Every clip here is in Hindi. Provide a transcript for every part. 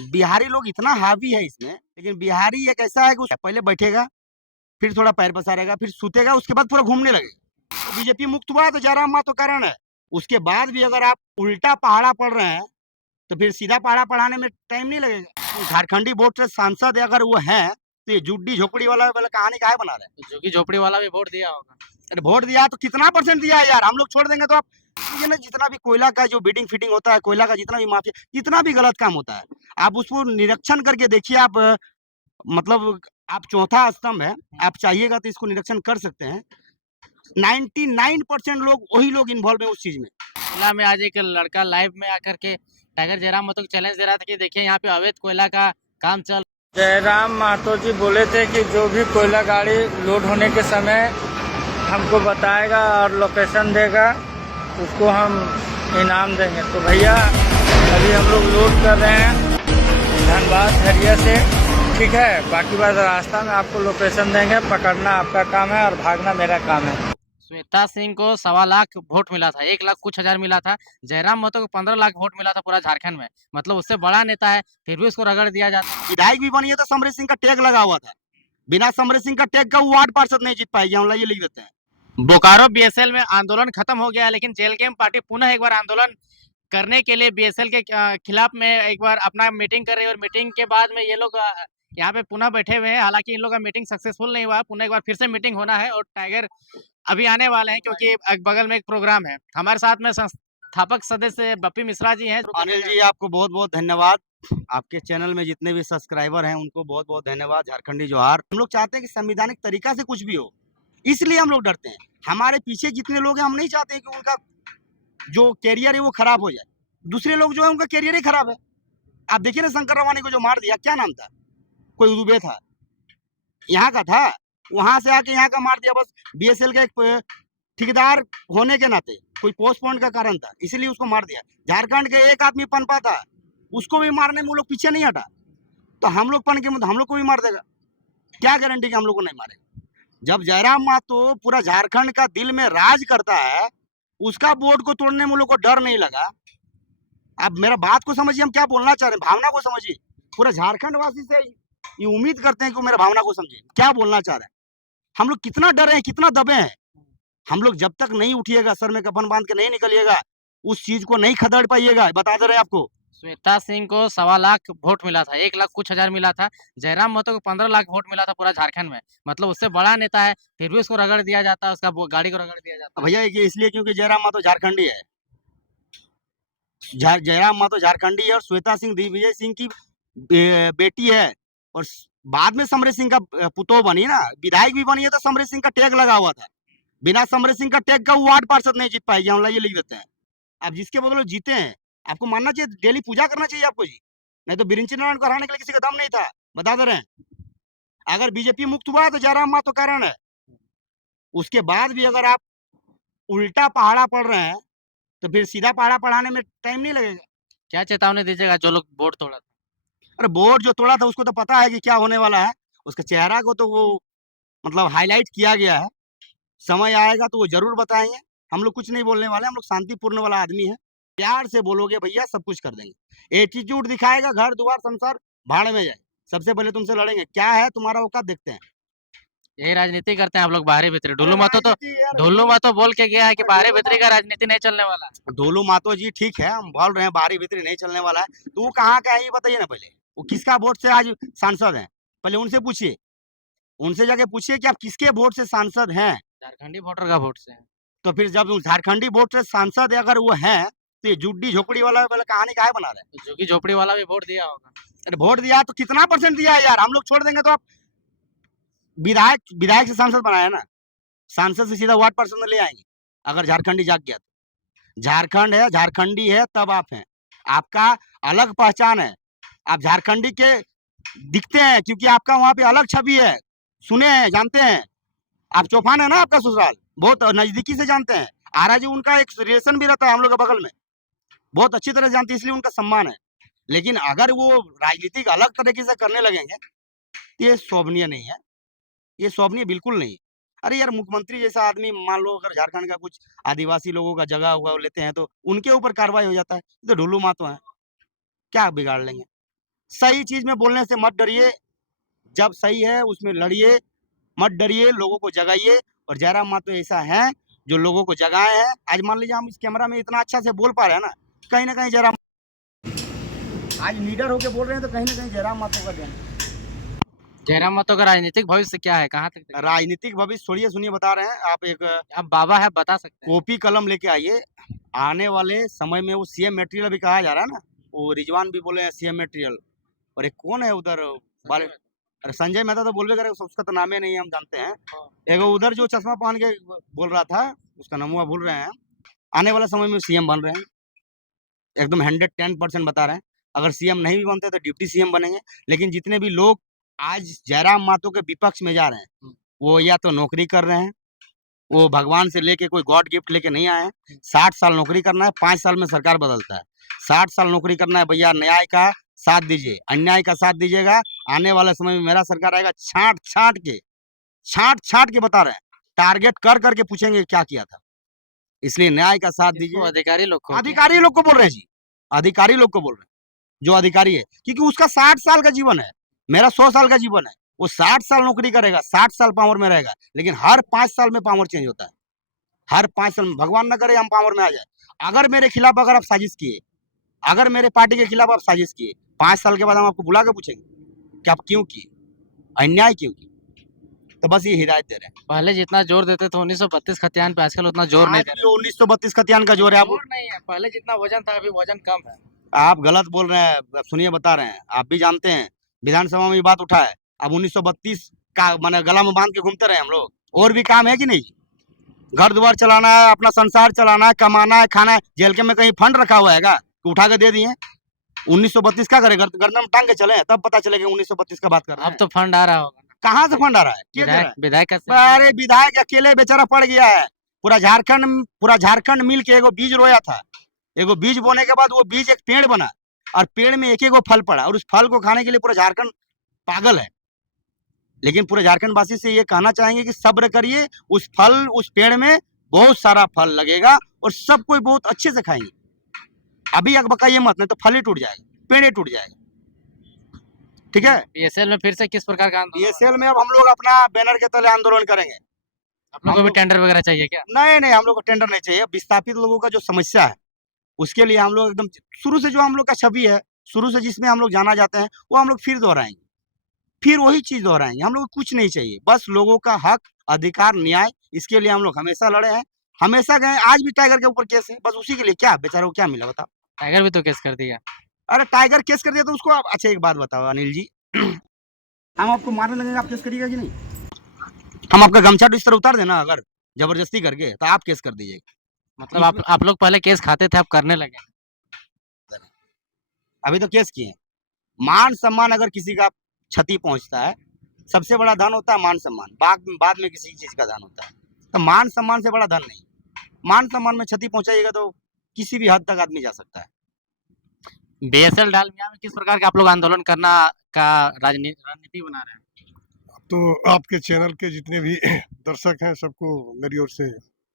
बिहारी लोग इतना हावी है इसमें, लेकिन बिहारी एक ऐसा है कि पहले बैठेगा, फिर थोड़ा पैर पसारेगा, फिर सूतेगा, उसके बाद पूरा घूमने लगेगा। तो बीजेपी मुक्त हुआ है तो जयराम मातो कारण है। उसके बाद भी अगर आप उल्टा पहाड़ा पढ़ रहे हैं, तो फिर सीधा पहाड़ा पढ़ाने में टाइम नहीं लगेगा। तो झारखंडी बोर्ड से सांसद अगर वो है, तो ये जुड्डी झोपड़ी वाला कहानी काहे बना रहे हैं? झुग्गी झोपड़ी वाला भी वोट दिया होगा। अरे वोट दिया तो कितना परसेंट दिया है यार? हम लोग छोड़ देंगे तो आप ये ना, जितना भी कोयला का जो बिडिंग फिटिंग होता है, कोयला का जितना भी माफिया, जितना भी गलत काम होता है, आप उसको निरीक्षण करके देखिए। आप मतलब आप चौथा स्तंभ है, आप चाहिएगा तो इसको निरीक्षण कर सकते हैं। 99% लोग वही लोग इन्वॉल्व है उस चीज में। शिमला में आज एक लड़का लाइव में आकर के टाइगर जयराम महतो को चैलेंज दे रहा था कि देखिए यहाँ पे अवैध कोयला का काम चल। जयराम महतो जी बोले थे कि जो भी कोयला गाड़ी लोड होने के समय हमको बताएगा और लोकेशन देगा, उसको हम इनाम देंगे। तो भैया अभी हम लोग लोड कर रहे हैं धनबाद हरिया से, ठीक है। बाकी बात रास्ता में आपको लोकेशन देंगे, पकड़ना आपका काम है और भागना मेरा काम है। श्वेता सिंह को 1.25 लाख वोट मिला था, 1 लाख कुछ हजार मिला था। जयराम महतो को 15 लाख वोट मिला था पूरा झारखंड में, मतलब उससे बड़ा नेता है, फिर भी उसको रगड़ दिया जाता। विधायक भी बनी है तो समरेश सिंह का टैग लगा हुआ था। बिना समरेश सिंह का टैग का वो वार्ड पार्षद नहीं जीत पाएगी, हम ये लिख देते हैं। बोकारो बीएसएल में आंदोलन खत्म हो गया, लेकिन जेल गेम पार्टी पुनः एक बार आंदोलन करने के लिए बीएसएल के खिलाफ में एक बार अपना मीटिंग कर रही है। और मीटिंग के बाद में ये लोग यहाँ पे पुनः बैठे हुए हैं। हालांकि इन लोग का मीटिंग सक्सेसफुल नहीं हुआ, पुनः एक बार फिर से मीटिंग होना है और टाइगर अभी आने वाले हैं, क्योंकि बगल में एक प्रोग्राम है। हमारे साथ में संस्थापक सदस्य बप्पी मिश्रा जी हैं। अनिल जी आपको बहुत बहुत धन्यवाद। आपके चैनल में जितने भी सब्सक्राइबर हैं उनको बहुत बहुत धन्यवाद। झारखंडी जोहार। हम लोग चाहते हैं कि संवैधानिक तरीका से कुछ भी हो, इसलिए हम लोग डरते हैं। हमारे पीछे जितने लोग हैं, हम नहीं चाहते कि उनका जो कैरियर है वो खराब हो जाए। दूसरे लोग जो है उनका कैरियर ही खराब है। आप देखिए ना, शंकर रवानी को जो मार दिया, क्या नाम था? कोई दुबे था, यहाँ का था, वहां से आके यहाँ का मार दिया। बस बीएसएल का एक ठेकेदार होने के नाते कोई पोस्टपोन का कारण था, इसीलिए उसको मार दिया। झारखंड के एक आदमी पनपा था, उसको भी मारने में वो लोग पीछे नहीं हटा। तो हम लोग पन के हम लोग को भी मार देगा? क्या गारंटी कि हम लोग को नहीं मारेगा? जब जयराम महतो पूरा झारखंड का दिल में राज करता है, उसका बोर्ड को तोड़ने में लोग को डर नहीं लगा। आप मेरा बात को समझिए, हम क्या बोलना चाह रहे हैं, भावना को समझिए। पूरा झारखंड वासी से ये उम्मीद करते हैं कि वो मेरा भावना को समझे, क्या बोलना चाह रहे हैं। हम लोग कितना डरे हैं, कितना दबे हैं। हम लोग जब तक नहीं उठिएगा, सर में कफन बांध के नहीं निकलिएगा, उस चीज को नहीं खदेड़ पाइएगा, बता दे रहे हैं आपको। श्वेता सिंह को 1.25 लाख वोट मिला था, 1 लाख कुछ हजार मिला था। जयराम महतो को 15 लाख वोट मिला था पूरा झारखंड में, मतलब उससे बड़ा नेता है, फिर भी उसको रगड़ दिया जाता है, उसका गाड़ी को रगड़ दिया जाता है। भैया ये इसलिए क्योंकि जयराम महतो झारखंडी है। जयराम महतो झारखंडी है और श्वेता सिंह दिग्विजय सिंह की बेटी है। और बाद में समरेश सिंह का पुतोह बनी ना, विधायक भी बनी है तो समरेश सिंह का टैग लगा हुआ था। बिना समरेश सिंह का टैग का वो वार्ड पार्षद नहीं जीत पाएगी, हम ये लिख देते हैं। आप जिसके बदले जीते हैं, आपको मानना चाहिए, डेली पूजा करना चाहिए आपको जी। नहीं तो बिरिंची नारायण को हराने के लिए किसी का दम नहीं था, बता दे रहे हैं। अगर बीजेपी मुक्त हुआ है तो जयराम महतो कारण है। उसके बाद भी अगर आप उल्टा पहाड़ा पढ़ रहे हैं, तो फिर सीधा पहाड़ा पढ़ाने में टाइम नहीं लगेगा। क्या चेतावनी दीजिएगा जो लोग वोट तोड़ा था? अरे बोर्ड जो तोड़ा था उसको तो पता है कि क्या होने वाला है। उसके चेहरा को तो वो मतलब हाईलाइट किया गया है। समय आएगा तो वो जरूर बताएंगे। हम लोग कुछ नहीं बोलने वाले, हम लोग शांतिपूर्ण वाला आदमी है। प्यार से बोलोगे भैया, सब कुछ कर देंगे। एटीट्यूड दिखाएगा, घर द्वार संसार भाड़ में जाए। सबसे पहले तुमसे लड़ेंगे, क्या है तुम्हारा औकात देखते हैं। यही राजनीति करते हैं आप लोग, बाहरी भीतरी। अरे ढुल्लू महतो बोल के गया है कि बाहरी भीतरी का राजनीति नहीं चलने वाला। ढोलू महतो जी ठीक है, हम बोल रहे हैं बाहरी भीतरी नहीं चलने वाला है। तो वो कहाँ का है ये बताइए ना पहले। वो किसका वोट से आज सांसद है, पहले उनसे पूछिए। उनसे जाके पूछिए कि आप किसके वोट से सांसद हैं। झारखंडी वोटर का वोट से है। तो फिर जब झारखंडी वोट से सांसद अगर वो हैं, तो ये जुड्डी झोपड़ी वाला कहानी काहे बना रहे हैं? झुग्गी झोपड़ी वाला भी वोट दिया होगा। अरे वोट दिया तो कितना परसेंट दिया है यार? हम लोग छोड़ देंगे तो आप विधायक विधायक से सांसद बनाया ना, सांसद से सीधा वार्ड पार्षद में ले आएंगे। अगर झारखंडी जाग गया तो झारखंड है, झारखंडी है तब आप हैं। आपका अलग पहचान है, आप झारखंडी के दिखते हैं क्योंकि आपका वहां पे अलग छवि है। सुने हैं, जानते हैं। आप चौफान है ना, आपका ससुराल बहुत नजदीकी से जानते हैं। आरा जी उनका एक रिलेशन भी रहता है हम लोग के बगल में, बहुत अच्छी तरह जानते हैं, इसलिए उनका सम्मान है। लेकिन अगर वो राजनीतिक अलग तरीके से करने लगेंगे तो ये शोभनीय नहीं है, ये शोभनीय बिल्कुल नहीं। अरे यार, मुख्यमंत्री जैसा आदमी मान लो अगर झारखंड का कुछ आदिवासी लोगों का जगह हुआ लेते हैं तो उनके ऊपर कार्रवाई हो जाता है। तो ढुल्लू महतो है, क्या बिगाड़ लेंगे? सही चीज में बोलने से मत डरिए, जब सही है उसमें लड़िए, मत डरिए, लोगों को जगाइए। और जयराम मातो ऐसा है जो लोगों को जगाए हैं। आज मान लीजिए हम इस कैमरा में इतना अच्छा से बोल पा रहे हैं ना, कहीं ना कहीं जयराम आज लीडर होके बोल रहे हैं, तो कहीं ना कहीं जयराम मातो का देन। जयराम मातो का राजनीतिक भविष्य क्या है, कहाँ तक राजनीतिक भविष्य छोड़िए, सुनिए बता रहे हैं। आप एक अब बाबा है, बता सकते हैं। कॉपी कलम लेके आइए। आने वाले समय में वो सीएम मटेरियल भी कहा जा रहा है ना, वो रिजवान भी बोले हैं सीएम मटेरियल। और एक कौन है उधर बाले, अरे संजय मेहता तो बोलबे करे, उसका तो नाम ही नहीं है, हम जानते हैं। एक उधर जो चश्मा पहन के बोल रहा था, उसका नाम हुआ भूल रहे हैं। आने वाले समय में सीएम बन रहे हैं, एकदम 110% बता रहे हैं। अगर सीएम नहीं भी बनते तो डिप्टी सीएम बनेंगे। लेकिन जितने भी लोग आज जयराम मातो के विपक्ष में जा रहे हैं, वो या तो नौकरी कर रहे हैं, वो भगवान से लेके कोई गॉड गिफ्ट लेके नहीं आए हैं। 60 साल नौकरी करना है, 5 साल में सरकार बदलता है। 60 साल नौकरी करना है भैया, न्याय का साथ दीजिए, अन्याय का साथ दीजिएगा। आने वाले समय में मेरा सरकार आएगा, छांट के बता रहे हैं, टारगेट कर करके पूछेंगे क्या किया था। इसलिए न्याय का साथ दीजिए। अधिकारी लोग को अधिकारी लोग को बोल रहे हैं जी, अधिकारी लोग को बोल रहे हैं, जो अधिकारी है, क्योंकि उसका 60 साल का जीवन है, मेरा 100 साल का जीवन है। वो 60 साल नौकरी करेगा, 60 साल पावर में रहेगा, लेकिन हर 5 साल में पावर चेंज होता है। हर 5 साल में, भगवान ना करे हम पावर में आ जाए। अगर मेरे खिलाफ अगर आप साजिश किए, अगर मेरे पार्टी के खिलाफ आप साजिश किए, 5 साल के बाद हम आपको बुला के पूछेंगे कि आप क्यों किए, अन्याय क्यों किए। तो बस ये हिदायत दे रहे हैं। पहले जितना जोर देते थे 1932 खतियान पे, आजकल उतना जोर नहीं आज दे भी 1932 खतियान का जोर है। जोर नहीं है, पहले जितना वजन था अभी वजन कम है। आप गलत बोल रहे हैं, अब सुनिए बता रहे हैं, आप भी जानते हैं विधानसभा में ये बात उठा है। अब 1932 का माने गला में बांध के घूमते रहे हम लोग, और भी काम है कि नहीं? घर द्वार चलाना है, अपना संसार चलाना है, कमाना है, खाना है। जेल के में कहीं फंड रखा हुआ है कि उठा के दे दिए? 1932 क्या करे, गर्दन में टांग के चले, तब पता चलेगा 1932 का बात कर रहे अब हैं। तो फंड आ रहा होगा, कहाँ से फंड आ रहा है, क्या दे रहा है? विधायक का अरे विधायक अकेले बेचारा पड़ गया है। पूरा झारखंड मिल के एगो बीज रोया था, एगो बीज बोने के बाद वो बीज एक पेड़ बना, और पेड़ में एक एगो फल पड़ा, और उस फल को खाने के लिए पूरा झारखंड पागल है। लेकिन पूरे झारखंड वासी से ये कहना चाहेंगे कि सब्र करिए, उस पेड़ में बहुत सारा फल लगेगा, और सब कोई बहुत अच्छे से खाएंगे। अभी अकबकाइए मत, नहीं तो फल ही टूट जाएगा, पेड़ ही टूट जाएगा। ठीक है। बीएसएल में फिर से किस प्रकार का आंदोलन? बीएसएल में अब हम लोग अपना बैनर के तले आंदोलन करेंगे। आप लोगों को भी टेंडर वगैरह चाहिए क्या? नहीं, हम लोग को टेंडर नहीं चाहिए। विस्थापित लोगों का जो समस्या है, उसके लिए हम लोग एकदम शुरू से जो हम लोग का छवि है, शुरू से जिसमें हम लोग जाना जाते हैं, वो हम लोग फिर दोहराएंगे, फिर वही चीज दोहराएंगे। हम लोग को कुछ नहीं चाहिए, बस लोगों का हक, अधिकार, न्याय, इसके लिए हम लोग हमेशा लड़े हैं, हमेशा गए। आज भी टाइगर के ऊपर केस है, बस उसी के लिए। क्या बेचारे को क्या मिला बताओ? टाइगर भी तो केस कर दिया। अरे टाइगर केस कर दिया तो उसको अच्छा एक बात बताओ अनिल जी, हम आपको मारने लगेंगे, आप केस करिएगा कि नहीं? हम आपका गमछा इस तरह उतार देना अगर जबरदस्ती करके, तो आप केस कर दीजिएगा। मतलब आप लोग पहले केस खाते थे, आप करने लगे? अभी तो केस किए। मान सम्मान अगर किसी का क्षति पहुंचता है, सबसे बड़ा धन होता है मान सम्मान, बाद में किसी चीज का धन होता है। तो मान सम्मान से बड़ा धन नहीं। मान सम्मान में क्षति पहुंचाइएगा तो किसी भी हद तक आदमी जा सकता है। बीएसएल डालमिया में किस प्रकार का आप लोग आंदोलन करना का रणनीति बना रहे हैं? तो आपके चैनल के जितने भी दर्शक हैं, सबको मेरी ओर से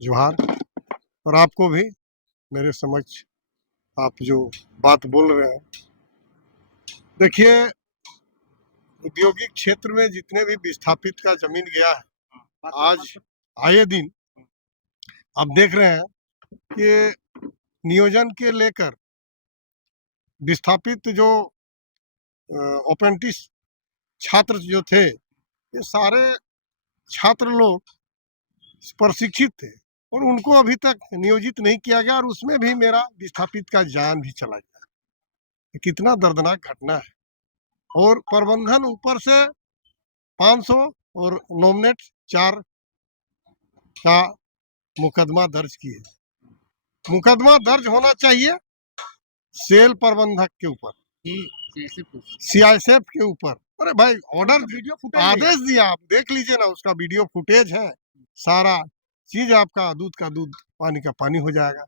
जोहार, और आपको भी मेरे समक्ष आप जो बात बोल रहे हैं। देखिए, औद्योगिक क्षेत्र में जितने भी विस्थापित का जमीन गया है, आज आए दिन अब देख रहे हैं कि नियोजन के लेकर विस्थापित जो अप्रेंटिस छात्र जो थे, ये सारे छात्र लोग प्रशिक्षित थे, और उनको अभी तक नियोजित नहीं किया गया, और उसमें भी मेरा विस्थापित का जान भी चला गया। कितना दर्दनाक घटना है। और प्रबंधन ऊपर से 500 और नॉमिनेट 4 का मुकदमा दर्ज किए। मुकदमा दर्ज होना चाहिए सेल प्रबंधक के ऊपर, सीआईएसएफ के ऊपर। अरे भाई, ऑर्डर आदेश दिया, आप देख लीजिए ना, उसका वीडियो फुटेज है, सारा चीज आपका दूध का दूध पानी का पानी हो जाएगा।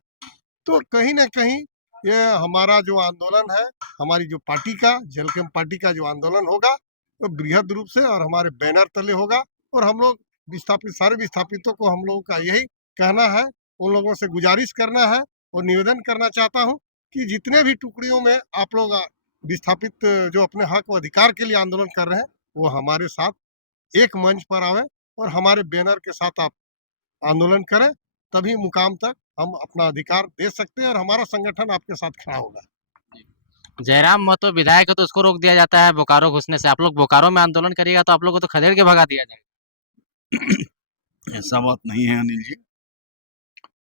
तो कहीं ना कहीं ये हमारा जो आंदोलन है, हमारी जो पार्टी का, जेल कैंप पार्टी का जो आंदोलन होगा, तो बृहद रूप से और हमारे बैनर तले होगा। और हम लोग सारे विस्थापितों को हम लोगों का यही कहना है, उन लोगों से गुजारिश करना है और निवेदन करना चाहता हूं कि जितने भी टुकड़ियों में आप लोग विस्थापित जो अपने हक व अधिकार के लिए आंदोलन कर रहे हैं वो हमारे साथ एक मंच पर आवे और हमारे बैनर के साथ आप आंदोलन करें, तभी मुकाम तक हम अपना अधिकार दे सकते हैं और हमारा संगठन आपके साथ खड़ा होगा। जयराम महतो विधायक है तो उसको रोक दिया जाता है बोकारो घुसने से, आप लोग बोकारो में आंदोलन करिएगा तो आप लोग को तो खदेड़ के भगा दिया जाएगा। ऐसा बात नहीं है अनिल जी।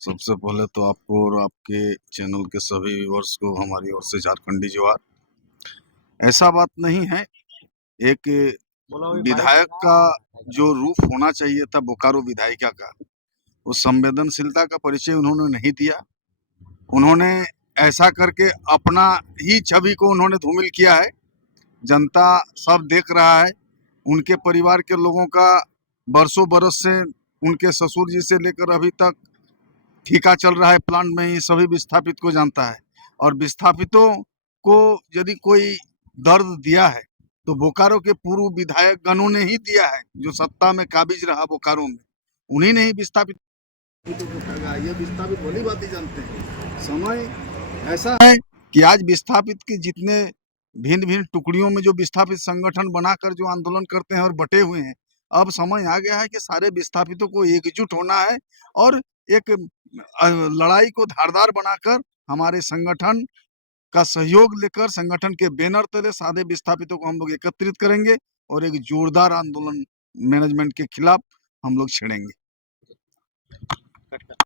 सबसे पहले तो आपको और आपके चैनल के सभी व्यूअर्स को हमारी ओर से झारखंडी जोहार। ऐसा बात नहीं है, एक विधायक का जो रूप होना चाहिए था बोकारो विधायिका का, उस संवेदनशीलता का परिचय उन्होंने नहीं दिया। उन्होंने ऐसा करके अपना ही छवि को उन्होंने धूमिल किया है। जनता सब देख रहा है। उनके परिवार के लोगों का बरसों बरस से उनके ससुर जी से लेकर अभी तक ठेका चल रहा है प्लांट में, ही सभी विस्थापित को जानता है। और विस्थापितों को यदि कोई दर्द दिया है तो बोकारो के पूर्व विधायक गणों ने ही दिया है, जो सत्ता में काबिज रहा बोकारो में, उन्हीं ने ही विस्थापित ये विस्थापित भली बात ही जानते हैं। समय ऐसा है कि आज विस्थापित के जितने भिन्न भिन्न टुकड़ियों में जो विस्थापित संगठन बनाकर जो आंदोलन करते हैं और बटे हुए हैं, अब समय आ गया है कि सारे विस्थापितों को एकजुट होना है और एक लड़ाई को धारदार बनाकर हमारे संगठन का सहयोग लेकर संगठन के बैनर तले सारे विस्थापितों को हम लोग एकत्रित करेंगे और एक जोरदार आंदोलन मैनेजमेंट के खिलाफ हम लोग छेड़ेंगे।